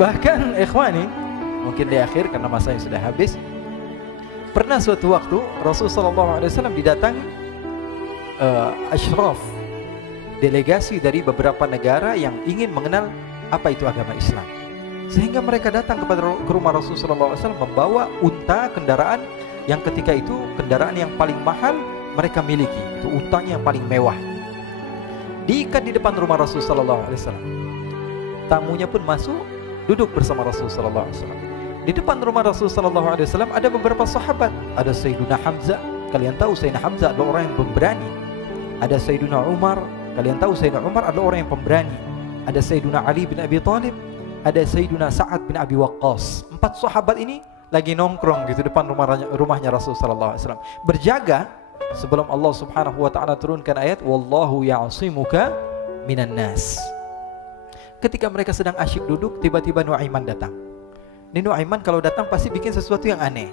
Bahkan ikhwani, mungkin di akhir karena masanya sudah habis, pernah suatu waktu Rasulullah SAW didatangi asyraf, delegasi dari beberapa negara yang ingin mengenal apa itu agama Islam. Sehingga mereka datang ke rumah Rasulullah SAW membawa unta, kendaraan yang ketika itu kendaraan yang paling mahal mereka miliki. Itu untanya yang paling mewah. Diikat di depan rumah Rasulullah SAW. Tamunya pun masuk, duduk bersama Rasulullah SAW. Di depan rumah Rasulullah SAW ada beberapa sahabat. Ada Sayyiduna Hamzah. Kalian tahu Sayyidina Hamzah adalah orang yang pemberani. Ada Sayyiduna Umar. Kalian tahu Sayyidina Umar adalah orang yang pemberani. Ada Sayyiduna Ali bin Abi Thalib. Ada Sayyiduna Sa'ad bin Abi Waqqas. 4 sahabat ini lagi nongkrong gitu depan rumahnya Rasulullah SAW. Berjaga sebelum Allah Subhanahu wa taala turunkan ayat wallahu ya'simuka minan nas. Ketika mereka sedang asyik duduk, tiba-tiba Nuaiman datang. Ini Nuaiman kalau datang pasti bikin sesuatu yang aneh.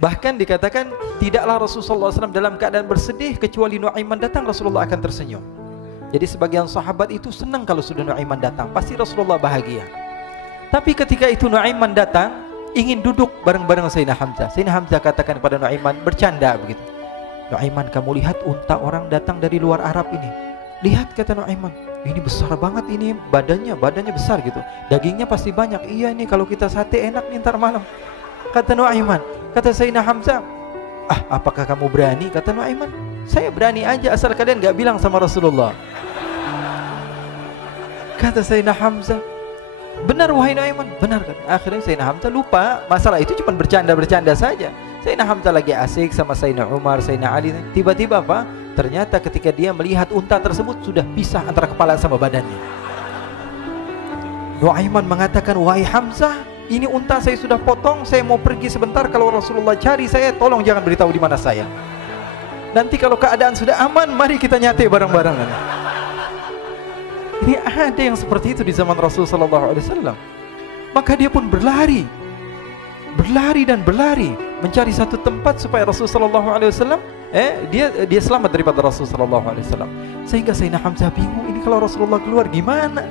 Bahkan dikatakan tidaklah Rasulullah SAW dalam keadaan bersedih kecuali Nuaiman datang Rasulullah akan tersenyum. Jadi sebagian sahabat itu senang kalau sudah Nuaiman datang, pasti Rasulullah bahagia. Tapi ketika itu Nuaiman datang, ingin duduk bareng-bareng Sayyidina Hamzah. Sayyidina Hamzah katakan kepada Nuaiman, bercanda begitu. Nuaiman, kamu lihat unta orang datang dari luar Arab ini. Lihat, kata Nuaiman, ini besar banget ini, badannya besar gitu. Dagingnya pasti banyak. Iya, ini kalau kita sate enak nih ntar malam. Kata Nuaiman. Kata Sayyidina Hamzah, apakah kamu berani? Kata Nuaiman, saya berani aja asal kalian gak bilang sama Rasulullah. Kata Sayyidina Hamzah, benar wahai Nuaiman, benar kan? Akhirnya Sayyidina Hamzah lupa masalah itu, cuma bercanda-bercanda saja. Sayyidina Hamzah lagi asik sama Sayyidina Umar, Sayyidina Ali. Tiba-tiba apa? Ternyata ketika dia melihat unta tersebut sudah pisah antara kepala sama badannya. Nuaiman mengatakan, wahai Hamzah, ini unta saya sudah potong, saya mau pergi sebentar. Kalau Rasulullah cari saya, tolong jangan beritahu di mana saya. Nanti kalau keadaan sudah aman, mari kita nyate bareng-barengan. Ini ada yang seperti itu di zaman Rasulullah SAW. Maka dia pun berlari dan berlari mencari satu tempat supaya Rasulullah SAW dia selamat daripada Rasulullah SAW. Sehingga Sayyidina Hamzah bingung, ini kalau Rasulullah keluar gimana?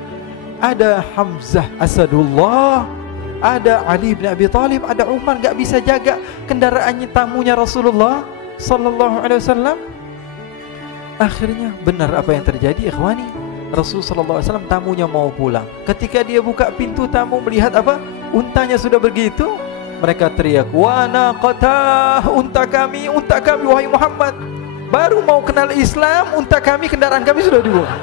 Ada Hamzah Asadullah, ada Ali bin Abi Thalib, ada Umar, gak bisa jaga kendaraannya tamunya Rasulullah Sallallahu Alaihi Wasallam. Akhirnya benar apa yang terjadi, ikhwani. Rasulullah SAW tamunya mau pulang. Ketika dia buka pintu, tamu melihat apa? Untanya sudah begitu. Mereka teriak, wa naqatah, unta kami wahai Muhammad. Baru mau kenal Islam, unta kami, kendaraan kami sudah dibuang.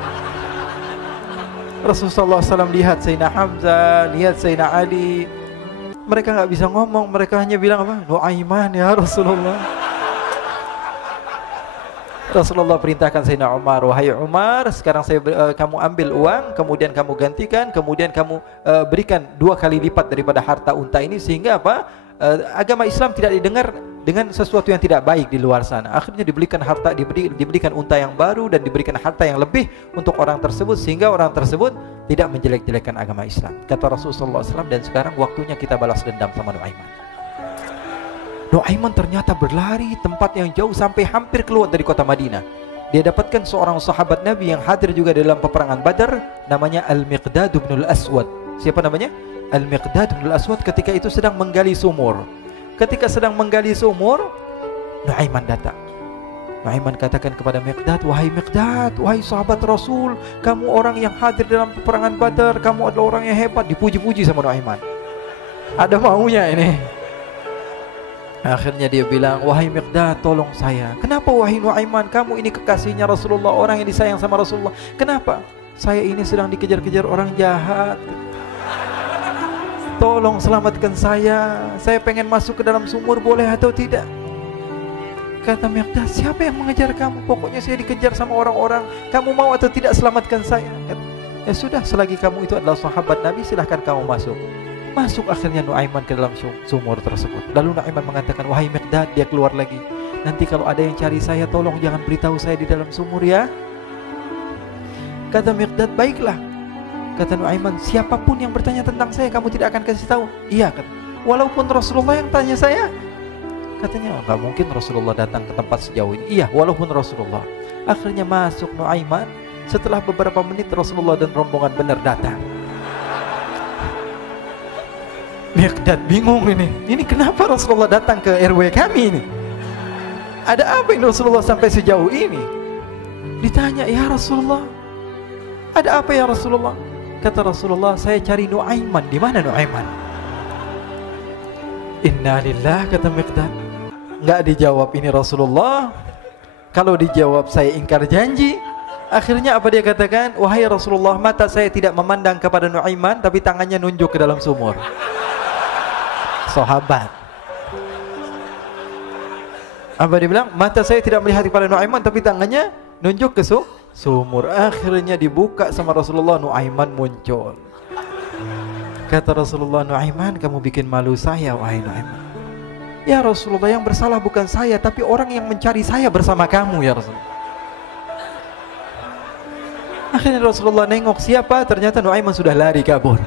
Rasulullah SAW lihat Sayyidina Hamzah, lihat Sayyidina Ali. Mereka gak bisa ngomong, mereka hanya bilang apa? Nuaiman ya Rasulullah. Rasulullah perintahkan Sayyidina Umar, wahai Umar, sekarang kamu ambil uang, kemudian kamu gantikan, kemudian kamu berikan 2 kali lipat daripada harta unta ini, sehingga apa? Agama Islam tidak didengar dengan sesuatu yang tidak baik di luar sana. Akhirnya diberikan harta, diberikan unta yang baru dan diberikan harta yang lebih untuk orang tersebut, sehingga orang tersebut tidak menjelek-jelekan agama Islam. Kata Rasulullah SAW, dan sekarang waktunya kita balas dendam sama Nuaiman. Nuaiman ternyata berlari tempat yang jauh sampai hampir keluar dari kota Madinah. Dia dapatkan seorang sahabat Nabi yang hadir juga dalam peperangan Badar, namanya Al-Miqdad bin Al-Aswad. Siapa namanya? Al-Miqdad bin Al-Aswad ketika itu sedang menggali sumur. Ketika sedang menggali sumur, Nuaiman datang. Nuaiman katakan kepada Miqdad, wahai Miqdad, wahai sahabat Rasul, kamu orang yang hadir dalam peperangan Badar, kamu adalah orang yang hebat. Dipuji-puji sama Nuaiman. Ada maunya ini. Akhirnya dia bilang, wahai Miqdad, tolong saya. Kenapa wahai Nuaiman? Kamu ini kekasihnya Rasulullah, orang yang disayang sama Rasulullah. Kenapa? Saya ini sedang dikejar-kejar orang jahat. Tolong selamatkan saya. Saya pengen masuk ke dalam sumur, boleh atau tidak? Kata Miqdad, siapa yang mengejar kamu? Pokoknya saya dikejar sama orang-orang. Kamu mau atau tidak selamatkan saya? Ya sudah, selagi kamu itu adalah sahabat Nabi, silahkan kamu masuk. Masuk akhirnya Nuaiman ke dalam sumur tersebut. Lalu Nuaiman mengatakan, wahai Miqdad, dia keluar lagi. Nanti kalau ada yang cari saya, tolong jangan beritahu saya di dalam sumur ya. Kata Miqdad, baiklah. Kata Nuaiman, siapapun yang bertanya tentang saya, kamu tidak akan kasih tahu. Iya, kata. Walaupun Rasulullah yang tanya saya. Katanya, enggak mungkin Rasulullah datang ke tempat sejauh ini. Iya, walaupun Rasulullah. Akhirnya masuk Nuaiman. Setelah beberapa menit Rasulullah dan rombongan benar datang. Miqdad bingung ini kenapa Rasulullah datang ke RW kami ini? Ada apa ini Rasulullah sampai sejauh ini? Ditanya, ya Rasulullah, ada apa ya Rasulullah? Kata Rasulullah, saya cari Nuaiman. Di mana Nuaiman? Inna lillah, kata Miqdad. Nggak dijawab ini Rasulullah. Kalau dijawab saya ingkar janji. Akhirnya apa dia katakan? Wahai Rasulullah, mata saya tidak memandang kepada Nuaiman, tapi tangannya nunjuk ke dalam sumur. Sahabat. Apa dia bilang? Mata saya tidak melihat kepada Nuaiman, tapi tangannya nunjuk ke sumur. Akhirnya dibuka sama Rasulullah, Nuaiman muncul. Kata Rasulullah, Nuaiman, kamu bikin malu saya, wahai Nuaiman. Ya Rasulullah, yang bersalah bukan saya, tapi orang yang mencari saya bersama kamu, ya Rasulullah. Akhirnya Rasulullah nengok, siapa? Ternyata Nuaiman sudah lari kabur.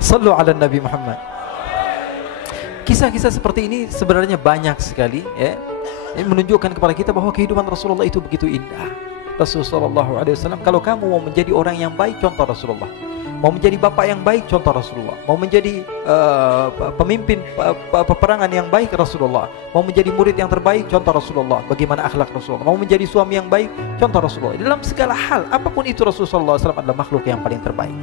Sallu ala Nabi Muhammad. Kisah-kisah seperti ini sebenarnya banyak sekali, ya. Ini menunjukkan kepada kita bahwa kehidupan Rasulullah itu begitu indah. Rasulullah SAW, kalau kamu mau menjadi orang yang baik, contoh Rasulullah. Mau menjadi bapak yang baik, contoh Rasulullah. Mau menjadi pemimpin peperangan yang baik, Rasulullah. Mau menjadi murid yang terbaik, contoh Rasulullah. Bagaimana akhlak Rasulullah. Mau menjadi suami yang baik, contoh Rasulullah. Dalam segala hal, apapun itu Rasulullah SAW adalah makhluk yang paling terbaik.